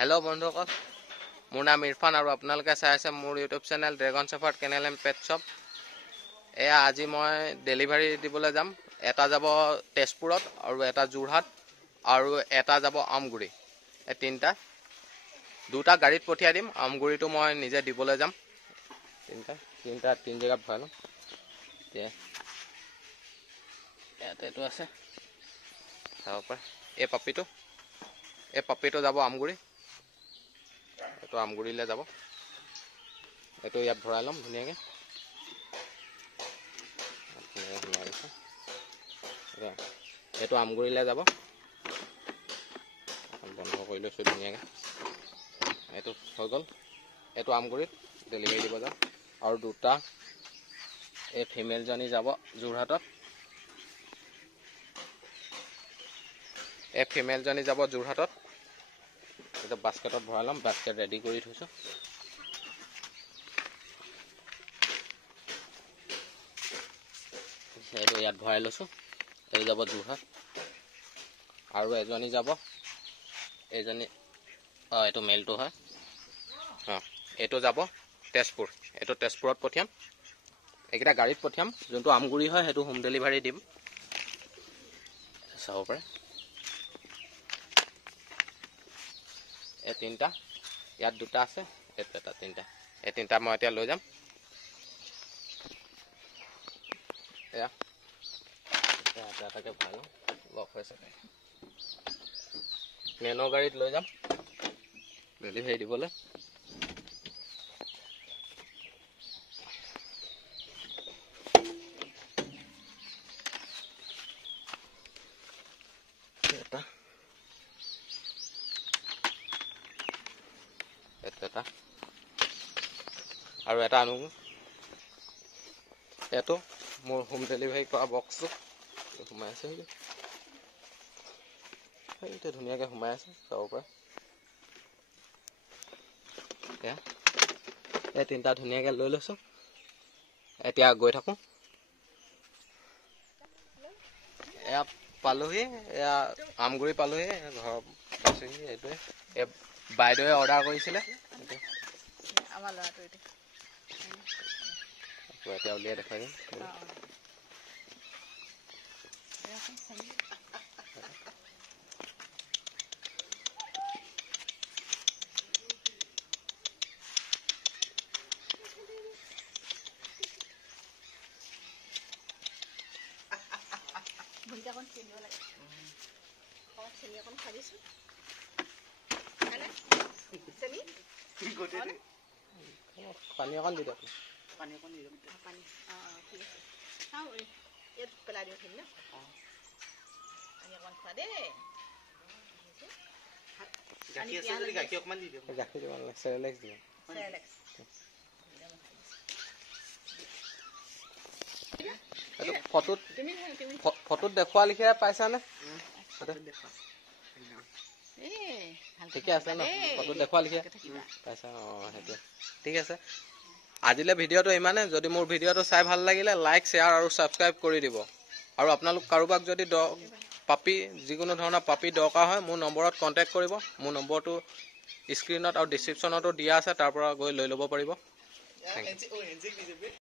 Hello बंधुসকল মোৰ নাম ইৰফান আৰু আপোনালোকে চাই আছে মোৰ YouTube channel Dragon Shepherd Kennel and Pet Shop. এয়া আজি মই ডেলিভাৰী দিবলৈ যাম। এটা যাব তেজপুৰত আৰু এটা যোৰহাট আৰু এটা যাব আমগুৰি। এই দুটা গাড়ীত পঠিয়াই দিম। আমগুৰিটো মই নিজে দিবলৈ যাম। তিন জেগাত ভৰাই লম। ইয়াতে আছে চাব পাৰে। এই পাপিটো যাব আমগুৰি। এইটো আমগুৰিলৈ যাব। এইটো ইয়াত ভৰাই ল'ম ধুনীয়াকৈ। এইটো আমগুৰিলৈ যাব। বন্ধ কৰি লৈছোঁ ধুনীয়াকৈ। এইটো হৈ গ'ল। এইটো আমগুৰিত ডেলিভাৰী দিব যাম। আৰু দুটা এই ফিমেলজনী যাব যোৰহাটত। এই ফিমেলজনী যাব যোৰহাটত। এইটো বাস্কেটত ভৰাই ল'ম। বাস্কেট ৰেডি কৰি থৈছোঁ। এইটো ইয়াত ভৰাই লৈছোঁ। এইটো যাব যোৰহাট আৰু এজনী যাব। এইটো মেলটো হয়। এইটো যাব তেজপুৰ। এইটো তেজপুৰত পঠিয়াম। এইকেইটা গাড়ীত পঠিয়াম। যোনটো আমগুৰি হয় সেইটো হোম ডেলিভাৰী দিম। চাব পাৰে। এই তিনিটা ইয়াত দুটা আছে। এইটো এটা তিনিটা। এই তিনিটা মই এতিয়া লৈ যাম। এয়া এটাকে ভৰাই লওঁ। লক হৈছে। নেনো গাড়ীত লৈ যাম ডেলিভাৰী দিবলৈ। এটা আৰু এটা আনো। এইটো মোৰ হোম ডেলিভাৰী কৰা বক্সটো সোমাই আছে। সেইটো ধুনীয়াকৈ সোমাই আছে চাব পৰা। এই তিনিটা ধুনীয়াকৈ লৈ লৈছোঁ। এতিয়া গৈ থাকোঁ। এয়া পালোহি। এয়া আমগুৰি পালোহি। ঘৰ পাইছোহি। এইটোৱে এই বাইদেৱে অৰ্ডাৰ কৰিছিলে। এতিয়া উলিয়াই দেখাই দিম। পানী অকণ দি দিয়ক। গাখীৰ দিব নালাগে। চেৰেলেক্স দিব। এইটো ফটোত দেখুওৱা লিখিয়া পাইছানে? ঠিকে আছে ন? ফটোত দেখুওৱা লিখিয়া পাইছা? সেইটোৱে ঠিক আছে। আজিলৈ ভিডিঅ'টো ইমানে। যদি মোৰ ভিডিঅ'টো চাই ভাল লাগিলে লাইক শ্বেয়াৰ আৰু ছাবস্ক্ৰাইব কৰি দিব। আৰু আপোনালোক কাৰোবাক যদি পাপি যিকোনো ধৰণৰ পাপি দৰকাৰ হয় মোৰ নম্বৰত কণ্টেক্ট কৰিব। মোৰ নম্বৰটো স্ক্ৰীণত আৰু ডিছক্ৰিপশ্যনতো দিয়া আছে। তাৰ পৰা গৈ লৈ ল'ব পাৰিব।